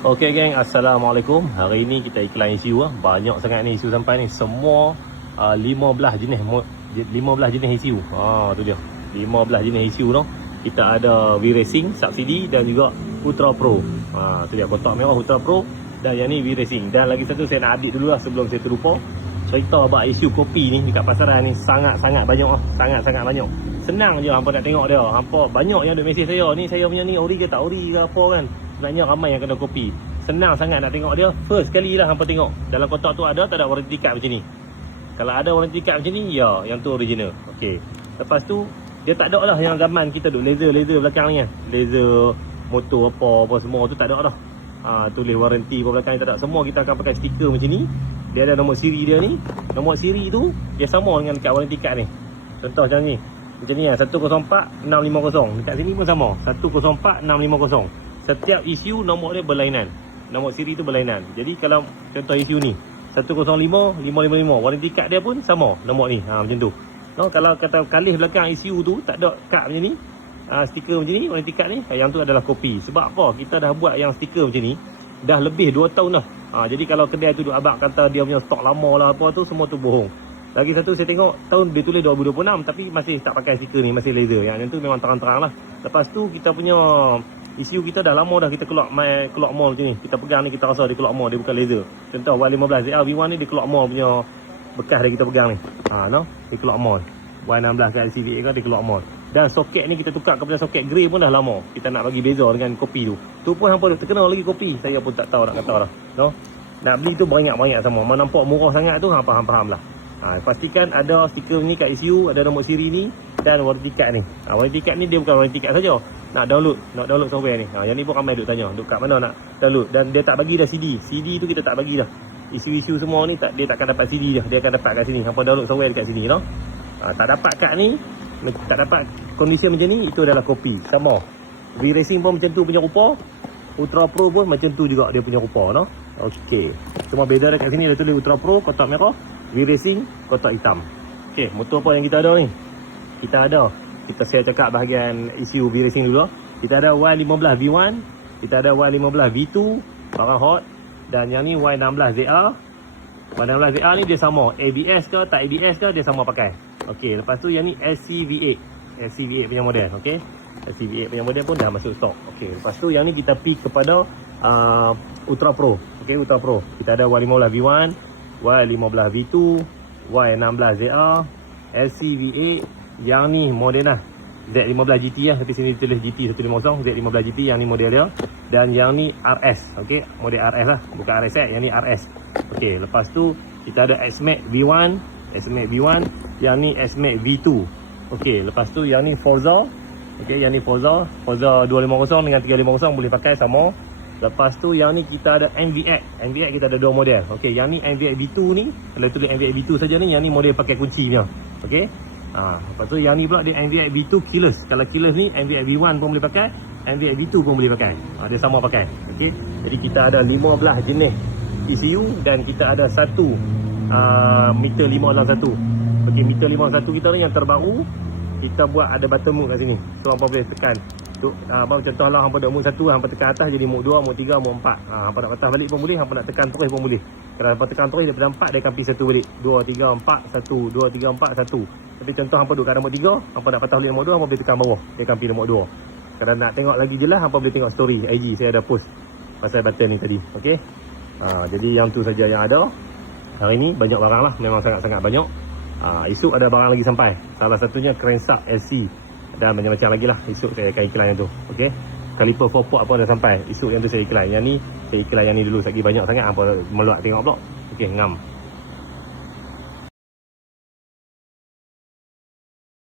Okey geng, Assalamualaikum. Hari ni kita iklan isu lah. Banyak sangat ni isu sampai ni. Semua 15 jenis 15 jenis isu. Tu dia. 15 jenis isu tu. Kita ada V-Racing subsidi dan juga Ultra Pro. Tu dia kotak merah Ultra Pro dan yang ni V-Racing. Dan lagi satu saya nak update dulu lah sebelum saya terlupa. Cerita about isu kopi ni dekat pasaran ni sangat-sangat banyak lah. Sangat-sangat banyak. Senang je hampa nak tengok dia. Hampa banyak yang duk mesej saya. Ni saya punya ni ori ke tak ori ke apa kan. Sebenarnya ramai yang kena kopi. Senang sangat nak tengok dia. First kali lah hampa tengok. Dalam kotak tu ada tak ada warranty card macam ni. Kalau ada warranty card macam ni, ya, yang tu original. Okey. Lepas tu dia tak ada lah yang zaman kita duk laser belakang ni kan. Laser motor apa semua tu tak ada dah. Tulis warranty kat belakang ni tak ada. Semua kita akan pakai stiker macam ni. Dia ada nombor siri dia ni. Nombor siri tu dia sama dengan dekat warranty card ni. Contoh macam ni. Macam ni lah 104650. Dekat sini pun sama 104650. Setiap isu nombor dia berlainan. Nombor siri tu berlainan. Jadi kalau contoh isu ni 105555, warranty card dia pun sama nombor ni. Macam tu. Kalau kata kalih belakang isu tu tak ada kad macam ni, stiker macam ni, warranty card ni, yang tu adalah kopi. Sebab apa? Kita dah buat yang stiker macam ni dah lebih 2 tahun dah. Jadi kalau kedai tu duk abang kata dia punya stok lama lah apa tu, semua tu bohong. Lagi satu saya tengok tahun dia tulis 2026 tapi masih tak pakai stiker ni, masih laser. Yang tu memang terang-terang lah. Lepas tu kita punya isu kita dah lama dah kita keluar mall macam ni. Kita pegang ni kita rasa dia keluar mall, dia bukan laser. Contoh Y15 ZR V1 ni dia keluar mall punya bekas dia kita pegang ni. Dia keluar mall. Y16 kat LCVA kan dia keluar mall. Dan soket ni kita tukar kepada soket grey pun dah lama. Kita nak bagi beza dengan kopi tu. Tu pun hampa terkenal lagi kopi. Saya pun tak tahu nak kata dah. Nak beli tu banyak-banyak sama. Mana nampak murah sangat tu hampa faham lah. Pastikan ada stiker ni kat isu, ada nombor siri ni dan warranty card ni. Warranty card ni dia bukan warranty card saja. Nak download software ni. Yang ni pun ramai duk tanya, duk kat mana nak download, dan dia tak bagi dah CD. CD tu kita tak bagi dah. Isu-isu semua ni dia takkan dapat CD dah. Dia akan dapat kat sini. Hampa download software dekat sini tak dapat kad ni, tak dapat kondisi macam ni, itu adalah kopi. Sama. V-Racing pun macam tu punya rupa. Ultra Pro pun macam tu juga dia punya rupa. Okey. Cuma beza dekat sini dia tulis Ultra Pro kotak merah, V-Racing kotak hitam. Okey, motor apa yang kita ada ni? Kita saya cakap bahagian isu V-Racing dulu. Kita ada Y15 V1, kita ada Y15 V2 barang hot, dan yang ni Y16 ZR. Y16 ZR ni dia sama ABS ke tak ABS ke dia sama pakai. Okey, lepas tu yang ni SCV8 punya model. Okey, SCV8 punya model pun dah masuk stok. Okey, lepas tu yang ni kita pergi kepada Ultra Pro. Okey, Ultra Pro kita ada Y15 V1, Y15 V2, Y16 ZR, LCV8. Yang ni model lah Z15 GT lah, tapi sini tulis GT 150, Z15 GT yang ni model dia. Dan yang ni RS. Okey, model RS lah, bukan RSX, yang ni RS. Okey, lepas tu kita ada S-Max V1, yang ni S-Max V2. Okey, lepas tu yang ni Forza. Okey, yang ni Forza 250 dengan 350 boleh pakai sama. Lepas tu yang ni kita ada NVX kita ada 2 model. Okey, yang ni NVX V2 ni, kalau tulis NVX V2 saja ni, yang ni model pakai kunci punya. Okey. Lepas tu yang ni pula dia NVX V2 keyless. Kalau keyless ni NVX V1 pun boleh pakai, NVX V2 pun boleh pakai. Dia sama pakai. Okey. Jadi kita ada 15 jenis ECU dan kita ada satu meter 561. Okey, meter 561 kita ni yang terbaru. Kita buat ada button mode kat sini. So hampa boleh tekan. Contohlah hampa dah mode 1, hampa tekan atas jadi mode 2, mode 3, mode 4. Hampa nak patah balik pun boleh, hampa nak tekan terus pun boleh. Kalau hampa tekan terus daripada 4 dia akan pergi 1 balik. 2 3 4 1, 2 3 4 1. Tapi contoh hampa duduk kat mode 3, hampa nak patah balik mode 2, hampa boleh tekan bawah. Dia akan pergi mode 2. Kalau nak tengok lagi jelas, hampa boleh tengok story IG saya ada post pasal button ni tadi. Okey. Jadi yang tu saja yang ada. Hari ni banyak barang lah, memang sangat-sangat banyak. Esok ada barang lagi sampai. Salah satunya crankshaft LC dan macam-macam lagi lah. Esok saya akan iklan yang tu. Okey. Kaliper 4 port pun dah sampai. Esok yang tu saya iklan. Yang ni saya iklan yang ni dulu. Lagi banyak sangat apa meluat tengok pula. Okey, ngam.